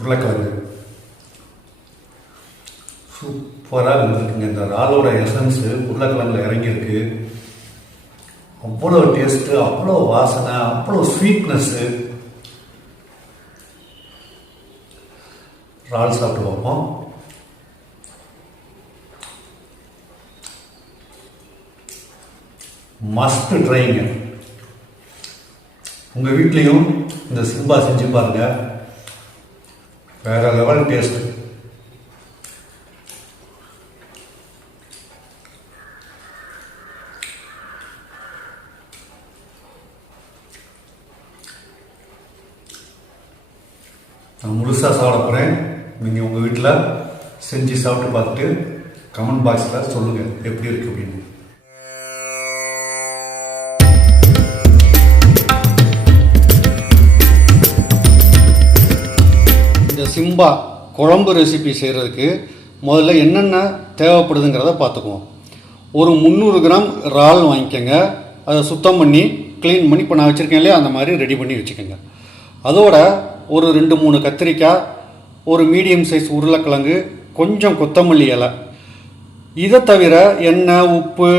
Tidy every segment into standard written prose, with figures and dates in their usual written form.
உருளைக்கிழங்கு சூப்பராக இருந்திருக்குங்க. இந்த இறாலோட எசன்ஸு உருளைக்கிழங்குல இறங்கியிருக்கு. அவ்வளோ டேஸ்ட்டு, அவ்வளோ வாசனை, அவ்வளோ ஸ்வீட்னஸ்ஸு. இறால் சாப்பிட்டு பார்ப்போம். மஸ்ட் ட்ரைங்க. உங்கள் வீட்லேயும் இந்த சிம்பா செஞ்சு பாருங்க, வேற லெவல் டேஸ்ட். நான் முழுசாக சாப்பிட போகிறேன். நீங்கள் உங்கள் வீட்டில் செஞ்சு சாப்பிட்டு பார்த்துட்டு கமெண்ட் பாக்ஸில் சொல்லுங்கள் எப்படி இருக்குது அப்படின்னு. இந்த சிம்பா குழம்பு ரெசிபி செய்கிறதுக்கு முதல்ல என்னென்ன தேவைப்படுதுங்கிறத பார்த்துக்குவோம். ஒரு 300 கிராம் இறால் வாங்கிக்கோங்க. அதை சுத்தம் பண்ணி க்ளீன் பண்ணி இப்போ நான் வச்சுருக்கேன் இல்லையா, அந்த மாதிரி ரெடி பண்ணி வச்சுக்கோங்க. அதோட ஒரு 2-3 கத்திரிக்காய், ஒரு மீடியம் சைஸ் உருளைக்கிழங்கு, கொஞ்சம் கொத்தமல்லி இலை. இதை தவிர எண்ணெய், உப்பு,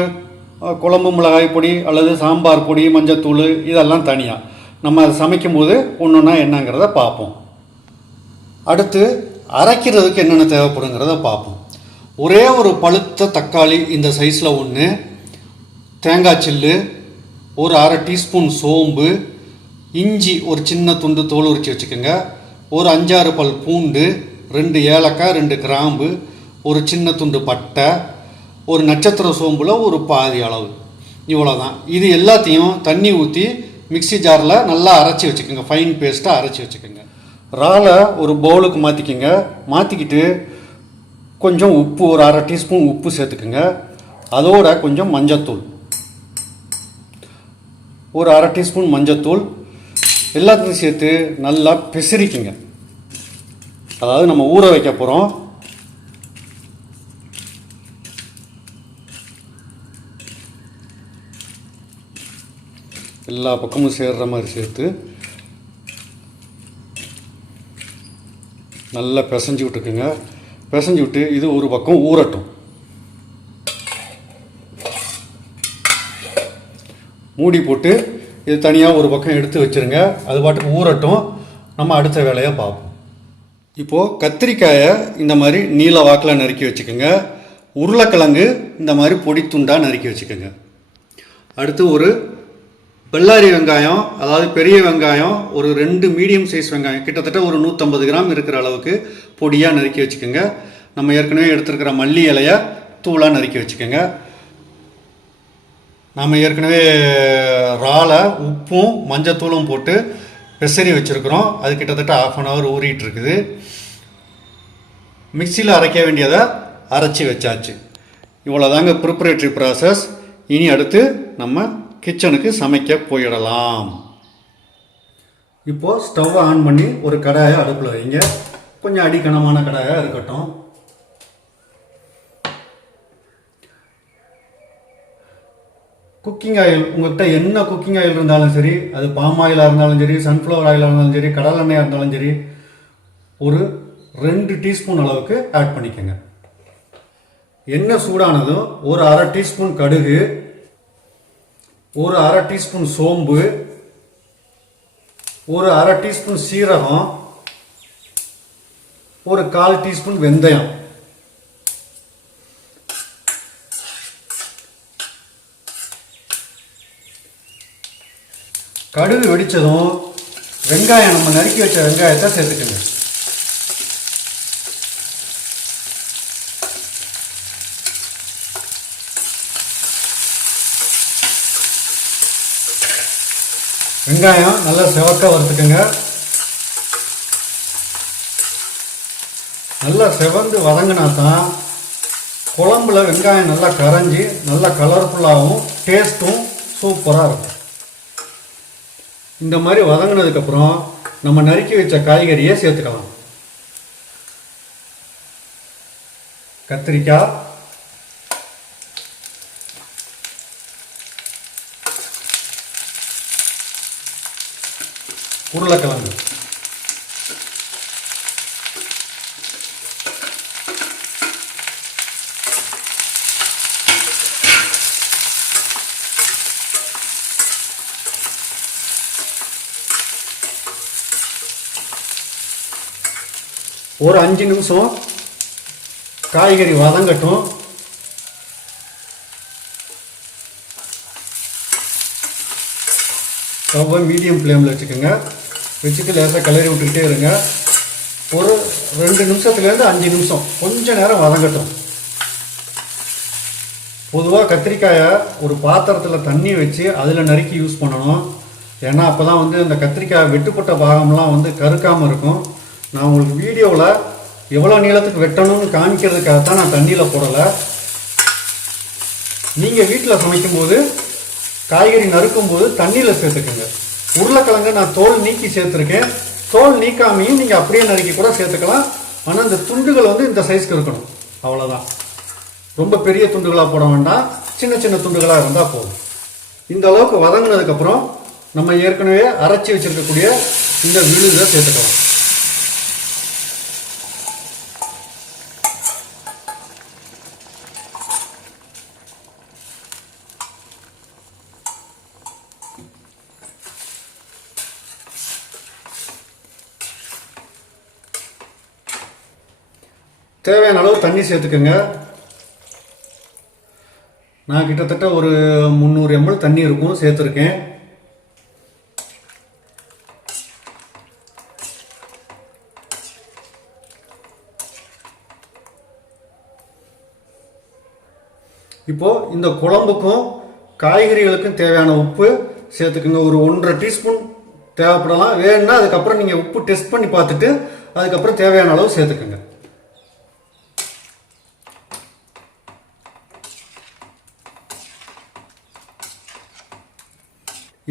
குழம்பு மிளகாய் பொடி அல்லது சாம்பார் பொடி, மஞ்சத்தூள் இதெல்லாம் தனியாக நம்ம அதை சமைக்கும்போது ஒன்று ஒன்றா என்னங்கிறத பார்ப்போம். அடுத்து அரைக்கிறதுக்கு என்னென்ன தேவைப்படுங்கிறத பார்ப்போம். ஒரே ஒரு பழுத்த தக்காளி இந்த சைஸில் ஒன்று, தேங்காய் சில்லு, ஒரு 1/2 டீஸ்பூன் சோம்பு, இஞ்சி ஒரு சின்ன துண்டு தோல் உரித்து வச்சுக்கோங்க, ஒரு 5-6 பல் பூண்டு, 2 ஏலக்காய், 2 கிராம்பு, ஒரு சின்ன துண்டு பட்டை, ஒரு நட்சத்திர சோம்பில் ஒரு பாதி அளவு. இவ்வளோ தான். இது எல்லாத்தையும் தண்ணி ஊற்றி மிக்சி ஜாரில் நல்லா அரைச்சி வச்சுக்கோங்க, ஃபைன் பேஸ்ட்டாக அரைச்சி வச்சுக்கோங்க. இறாலை ஒரு பவுலுக்கு மாற்றிக்கோங்க. மாற்றிக்கிட்டு கொஞ்சம் உப்பு, ஒரு 1/2 டீஸ்பூன் உப்பு சேர்த்துக்குங்க. அதோட கொஞ்சம் மஞ்சத்தூள், ஒரு 1/2 டீஸ்பூன் மஞ்சத்தூள் எல்லாத்தையும் சேர்த்து நல்லா பிசறிக்குங்க. அதாவது நம்ம ஊற வைக்க போகிறோம். எல்லா பக்கமும் சேர்ற மாதிரி சேர்த்து நல்லா பிசைஞ்சு விட்டுக்குங்க. பிசைஞ்சு விட்டு இது ஒரு பக்கம் ஊறட்டும். மூடி போட்டு இது தனியாக ஒரு பக்கம் எடுத்து வச்சுருங்க. அது பாட்டுக்கு ஊறட்டும். நம்ம அடுத்த வேலையை பார்ப்போம். இப்போது கத்திரிக்காயை இந்த மாதிரி நீல வாக்கில் நறுக்கி வச்சுக்கோங்க. உருளைக்கிழங்கு இந்த மாதிரி பொடி துண்டாக நறுக்கி வச்சுக்கோங்க. அடுத்து ஒரு பெல்லாரி வெங்காயம், அதாவது பெரிய வெங்காயம், ஒரு 2 மீடியம் சைஸ் வெங்காயம், கிட்டத்தட்ட ஒரு 150 கிராம் இருக்கிற அளவுக்கு பொடியாக நறுக்கி வச்சுக்கோங்க. நம்ம ஏற்கனவே எடுத்துருக்கிற மல்லி இலையை தூளாக நறுக்கி வச்சுக்கோங்க. நாம் ஏற்கனவே இறாலை உப்பும் மஞ்சத்தூளும் போட்டு பெசரி வச்சுருக்குறோம். அது கிட்டத்தட்ட 1/2 hour ஊறிட்டு இருக்குது. மிக்சியில் அரைக்க வேண்டியதை அரைச்சி வச்சாச்சு. இவ்வளோதாங்க ப்ரிப்பரேட்டரி ப்ராசஸ். இனி அடுத்து நம்ம கிச்சனுக்கு சமைக்க போயிடலாம். இப்போது ஸ்டவ்வை ஆன் பண்ணி ஒரு கடாயை அடுப்பில் வைங்க. கொஞ்சம் அடிக்கனமான கடாயாக இருக்கட்டும். குக்கிங் ஆயில், உங்கள்கிட்ட என்ன குக்கிங் ஆயில் இருந்தாலும் சரி, அது பாம் ஆயிலாக இருந்தாலும் சரி, சன்ஃப்ளவர் ஆயிலாக இருந்தாலும் சரி, கடல் எண்ணெயாக இருந்தாலும் சரி, ஒரு 2 டீஸ்பூன் அளவுக்கு ஆட் பண்ணிக்கோங்க. எண்ணெய் சூடானதும் ஒரு 1/2 டீஸ்பூன் கடுகு, ஒரு 1/2 டீஸ்பூன் சோம்பு, ஒரு 1/2 டீஸ்பூன் சீரகம், ஒரு 1/4 டீஸ்பூன் வெந்தயம், கடுகு வெடித்ததும் வெங்காயம், நம்ம நறுக்கி வச்ச வெங்காயத்தை சேர்த்துக்கங்க. வெங்காயம் நல்லா செவக்க வறுத்துக்கங்க. நல்லா செவந்து வதங்கினா தான் குழம்புல வெங்காயம் நல்லா கரைஞ்சி நல்லா கலர்ஃபுல்லாகவும் டேஸ்ட்டும் சூப்பராக இருக்கும். இந்த மாதிரி வதங்கினதுக்கப்புறம் நம்ம நறுக்கி வச்ச காய்கறியை சேர்த்துக்கலாம். கத்திரிக்காய், உருளைக்கிழங்கு, ஒரு 5 நிமிஷம் காய்கறி வதங்கட்டும். ஸ்டவ்வை மீடியம் ஃப்ளேமில் வச்சுக்கோங்க. வச்சுட்டு லேசாக கிளறி விட்டுக்கிட்டே இருங்க. ஒரு 2 நிமிஷத்துலேருந்து 5 நிமிஷம் கொஞ்சம் நேரம் வதங்கட்டும். பொதுவாக கத்திரிக்காயை ஒரு பாத்திரத்தில் தண்ணி வச்சு அதில் நறுக்கி யூஸ் பண்ணணும். ஏன்னா அப்போ தான் வந்து இந்த கத்திரிக்காய் வெட்டுப்பட்ட பாகம்லாம் வந்து கருக்காமல் இருக்கும். நான் உங்களுக்கு வீடியோவில் எவ்வளோ நீளத்துக்கு வெட்டணும்னு காமிக்கிறதுக்காக தான் நான் தண்ணியில் போடலை. நீங்கள் வீட்டில் சமைக்கும்போது காய்கறி நறுக்கும்போது தண்ணியில் சேர்த்துக்குங்க. உருளைக்கிழங்கு நான் தோல் நீக்கி சேர்த்துருக்கேன். தோல் நீக்காமையும் நீங்கள் அப்படியே நறுக்கி கூட சேர்த்துக்கலாம். ஆனால் இந்த துண்டுகள் வந்து இந்த சைஸ்க்கு இருக்கணும், அவ்வளோதான். ரொம்ப பெரிய துண்டுகளாக போட வேண்டாம், சின்ன சின்ன துண்டுகளாக இருந்தால் போதும். இந்த அளவுக்கு வதங்கினதுக்கப்புறம் நம்ம ஏற்கனவே அரைச்சி வச்சுருக்கக்கூடிய இந்த விழுதை சேர்த்துக்கலாம். தேவையான அளவு தண்ணி சேர்த்துக்கோங்க. நான் கிட்டத்தட்ட ஒரு 300 ml தண்ணி இருக்கும் சேர்த்துருக்கேன். இப்போது இந்த குழம்புக்கும் காய்கறிகளுக்கும் தேவையான உப்பு சேர்த்துக்குங்க. ஒரு 1.5 டீஸ்பூன் தேவைப்படலாம். வேணும்னா அதுக்கப்புறம் நீங்கள் உப்பு டெஸ்ட் பண்ணி பார்த்துட்டு அதுக்கப்புறம் தேவையான அளவு சேர்த்துக்குங்க.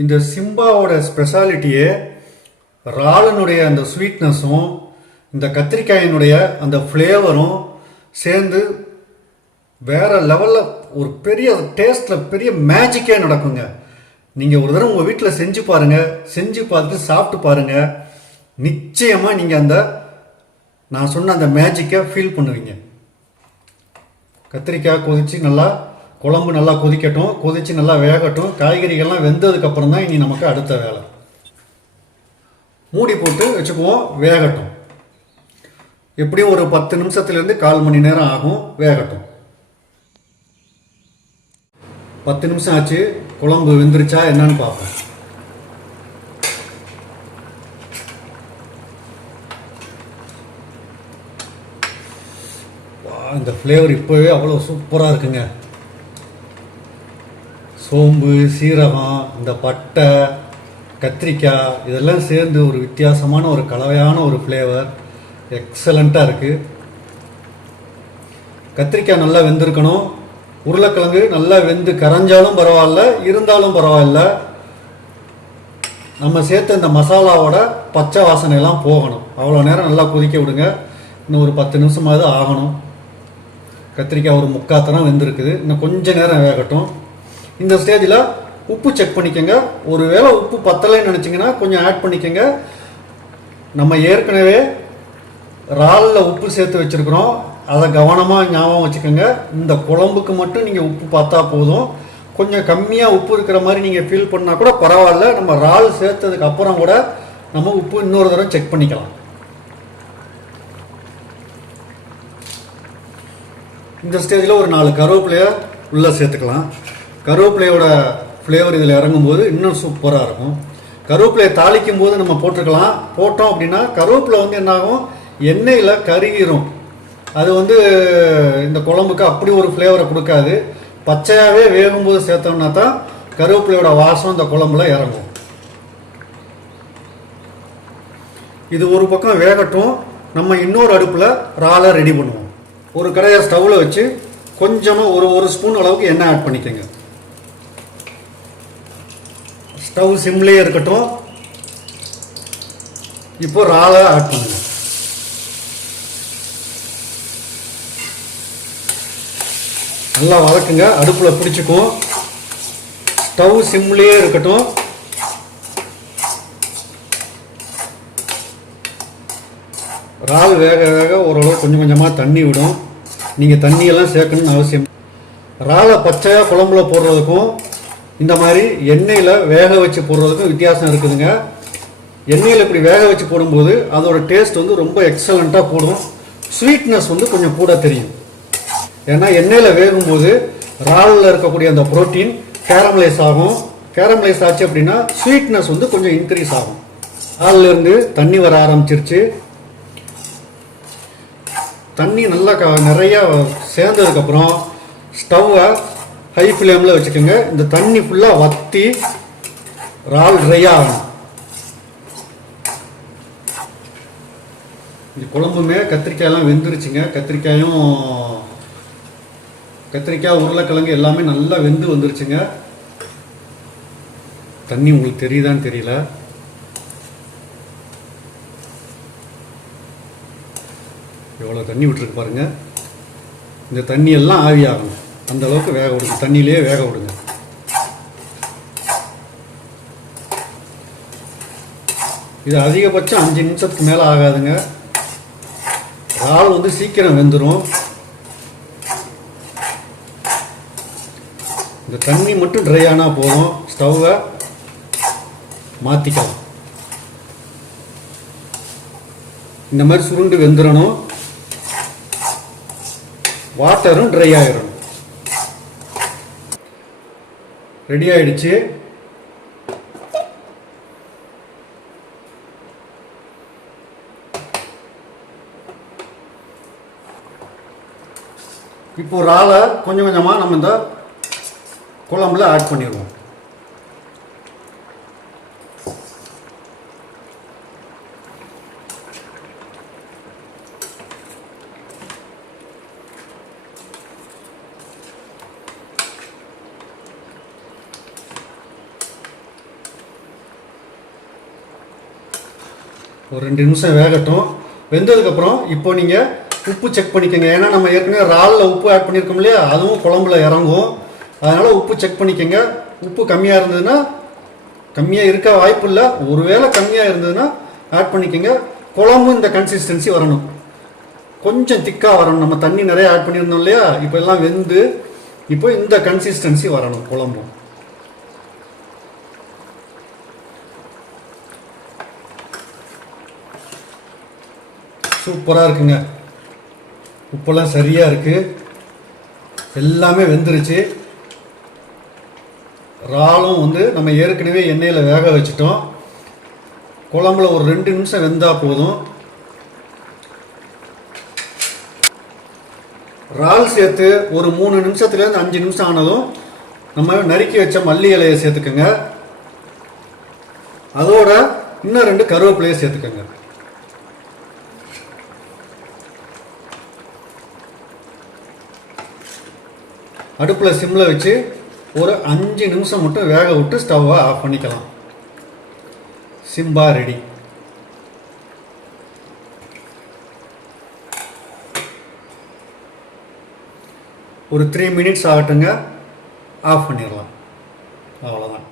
இந்த சிம்பாவோட ஸ்பெஷாலிட்டியே இறாலினுடைய அந்த ஸ்வீட்னஸும் இந்த கத்திரிக்காயினுடைய அந்த ஃப்ளேவரும் சேர்ந்து வேறு லெவலில் ஒரு பெரிய டேஸ்ட்டில் பெரிய மேஜிக்கே நடக்குங்க. நீங்கள் ஒரு தடவை உங்கள் வீட்டில் செஞ்சு பாருங்கள். செஞ்சு பார்த்துட்டு சாப்பிட்டு பாருங்கள். நிச்சயமாக நீங்கள் அந்த நான் சொன்ன அந்த மேஜிக்கை ஃபீல் பண்ணுவீங்க. கத்திரிக்காய் கொதித்து நல்லா குழம்பு நல்லா கொதிக்கட்டும். கொதித்து நல்லா வேகட்டும். காய்கறிகள்லாம் வெந்ததுக்கப்புறம் தான் இனி நமக்கு அடுத்த வேலை. மூடி போட்டு வச்சுக்குவோம், வேகட்டும். எப்படியும் ஒரு 10 நிமிஷத்துலேருந்து 1/4 மணி நேரம் ஆகும், வேகட்டும். 10 நிமிஷம் ஆச்சு. குழம்பு வெந்துருச்சா என்னன்னு பார்ப்போம். இந்த ஃப்ளேவர் இப்போவே அவ்வளோ சூப்பராக இருக்குங்க. சோம்பு, சீரகம், இந்த பட்டை, கத்திரிக்காய் இதெல்லாம் சேர்ந்து ஒரு வித்தியாசமான ஒரு கலவையான ஒரு ஃப்ளேவர் எக்ஸலண்ட்டாக இருக்குது. கத்திரிக்காய் நல்லா வெந்திருக்கணும். உருளைக்கிழங்கு நல்லா வெந்து கரைஞ்சாலும் பரவாயில்ல, இருந்தாலும் பரவாயில்ல. நம்ம சேர்த்த இந்த மசாலாவோட பச்சை வாசனையெல்லாம் போகணும். அவ்வளோ நேரம் நல்லா கொதிக்க விடுங்க. இன்னும் ஒரு 10 நிமிஷமாவது ஆகணும். கத்திரிக்காய் ஒரு 3/4 தரம் வெந்திருக்குது. இன்னும் கொஞ்சம் நேரம் வேகட்டும். இந்த ஸ்டேஜில் உப்பு செக் பண்ணிக்கோங்க. ஒரு வேளை உப்பு பத்தலைன்னு நினச்சிங்கன்னா கொஞ்சம் ஆட் பண்ணிக்கோங்க. நம்ம ஏற்கனவே இறாலில் உப்பு சேர்த்து வச்சுருக்குறோம், அதை கவனமாக ஞாபகம் வச்சுக்கோங்க. இந்த குழம்புக்கு மட்டும் நீங்கள் உப்பு பார்த்தா போதும். கொஞ்சம் கம்மியாக உப்பு இருக்கிற மாதிரி நீங்கள் ஃபீல் பண்ணால் கூட பரவாயில்ல. நம்ம இறால் சேர்த்ததுக்கு அப்புறம் கூட நம்ம உப்பு இன்னொரு தடவை செக் பண்ணிக்கலாம். இந்த ஸ்டேஜில் ஒரு 4 கருவேப்பிலையை உள்ளே சேர்த்துக்கலாம். கருவேப்பிலையோட ஃப்ளேவர் இதில் இறங்கும்போது இன்னும் சூப்பராக இருக்கும். கருவேப்பிலையை தாளிக்கும் போது நம்ம போட்டிருக்கலாம். போட்டோம் அப்படின்னா கருவேப்பிலை வந்து என்னாகும், எண்ணெயில் கருகிரும். அது வந்து இந்த குழம்புக்கு அப்படி ஒரு ஃப்ளேவரை கொடுக்காது. பச்சையாகவே வேகும்போது சேர்த்தோம்னா தான் கருவேப்பிலையோட வாசம் இந்த குழம்புல இறங்கும். இது ஒரு பக்கம் வேகட்டும். நம்ம இன்னொரு அடுப்பில் இறாலை ரெடி பண்ணுவோம். ஒரு கடையை ஸ்டவ்வில் வச்சு கொஞ்சமாக ஒரு ஸ்பூன் அளவுக்கு எண்ணெய் ஆட் பண்ணிக்கோங்க. ஸ்டவ் சிம்லேயே இருக்கட்டும். இப்போ இறாலை ஆட் பண்ணுங்க. நல்லா வதக்குங்க. அடுப்பில் பிடிச்சிக்கும். ஸ்டவ் சிம்லேயே இருக்கட்டும். இறால் வேக வேக ஓரளவு கொஞ்சம் கொஞ்சமாக தண்ணி விடும். நீங்கள் தண்ணியெல்லாம் சேர்க்கணும்னு அவசியம். இறாலை பச்சையாக குழம்புல போடுறதுக்கும் இந்த மாதிரி எண்ணெயில் வேக வச்சு போடுறதுக்கும் வித்தியாசம் இருக்குதுங்க. எண்ணெயில் இப்படி வேக வச்சு போடும்போது அதோட டேஸ்ட் வந்து ரொம்ப எக்ஸலண்ட்டாக போடும். ஸ்வீட்னஸ் வந்து கொஞ்சம் கூட தெரியும். ஏன்னா எண்ணெயில் வேகும்போது இறாலில் இருக்கக்கூடிய அந்த புரோட்டீன் கேரமலைஸ் ஆகும். கேரமலைஸ் ஆச்சு அப்படின்னா ஸ்வீட்னஸ் வந்து கொஞ்சம் இன்க்ரீஸ் ஆகும். இறால்லேருந்து தண்ணி வர ஆரம்பிச்சிருச்சு. தண்ணி நல்லா நிறையா சேர்ந்ததுக்கப்புறம் ஸ்டவ்வை ஹை ஃப்ளேமில் வச்சுக்கோங்க. இந்த தண்ணி ஃபுல்லாக வற்றி இறால் ட்ரை ஆகணும். இந்த குழம்புமே கத்திரிக்காயெல்லாம் வெந்துருச்சுங்க. கத்திரிக்காய் உருளைக்கிழங்கு எல்லாமே நல்லா வெந்து வந்துருச்சுங்க. தண்ணி உங்களுக்கு தெரியுதான்னு தெரியல. எவ்வளோ தண்ணி விட்டுருக்கு பாருங்க. இந்த தண்ணி எல்லாம் ஆவியாகணும். அந்த அளவுக்கு வேக விடுங்க. தண்ணியிலேயே வேக விடுங்க. இது அதிகபட்சம் 5 நிமிஷத்துக்கு மேலே ஆகாதுங்க. இறால் வந்து சீக்கிரம் வெந்துடும். இந்த தண்ணி மட்டும் ட்ரை ஆனால் போதும். ஸ்டவ்வை மாற்றிக்கலாம். இந்த மாதிரி சுருண்டு வெந்துடணும். வாட்டரும் ட்ரை ஆகிடணும். ரெடி ஆயிடுச்சு. இப்போ இறாலை கொஞ்சம் கொஞ்சமாக நம்ம இந்த குழம்புல ஆட் பண்ணிடுவோம். ஒரு 2 நிமிஷம் வேகட்டும். வெந்ததுக்கப்புறம் இப்போ நீங்கள் உப்பு செக் பண்ணிக்கோங்க. ஏன்னா நம்ம ஏற்கனவே இறாலில் உப்பு ஆட் பண்ணியிருக்கோம் இல்லையா, அதுவும் குழம்புல இறங்கும். அதனால் உப்பு செக் பண்ணிக்கோங்க. உப்பு கம்மியாக இருந்ததுன்னா, கம்மியாக இருக்க வாய்ப்பு இல்லை, ஒருவேளை கம்மியாக இருந்ததுன்னா ஆட் பண்ணிக்கோங்க. குழம்பு இந்த கன்சிஸ்டன்சி வரணும், கொஞ்சம் திக்காக வரணும். நம்ம தண்ணி நிறைய ஆட் பண்ணியிருந்தோம் இல்லையா, இப்போ எல்லாம் வெந்து இப்போ இந்த கன்சிஸ்டன்சி வரணும் குழம்பு. சூப்பராக இருக்குங்க. உப்பெல்லாம் சரியாக இருக்குது. எல்லாமே வெந்துருச்சு. இறாலும் வந்து நம்ம ஏற்கனவே எண்ணெயில் வேக வச்சுட்டோம். குழம்புல ஒரு 2 நிமிஷம் வெந்தால் போதும். இறால் சேர்த்து ஒரு 3 நிமிஷத்துலேருந்து 5 நிமிஷம் ஆனதும் நம்ம நறுக்கி வச்ச மல்லி இலையை சேர்த்துக்கோங்க. அதோட இன்னும் 2 கருவேப்பிலையை சேர்த்துக்கோங்க. அடுப்பில் சிம்மில் வச்சு ஒரு 5 நிமிஷம் மட்டும் வேக விட்டு ஸ்டவ்வை ஆஃப் பண்ணிக்கலாம். Simba ready. ஒரு 3 மினிட்ஸ் ஆகட்டுங்க, ஆஃப் பண்ணிடலாம். அவ்வளோதான்.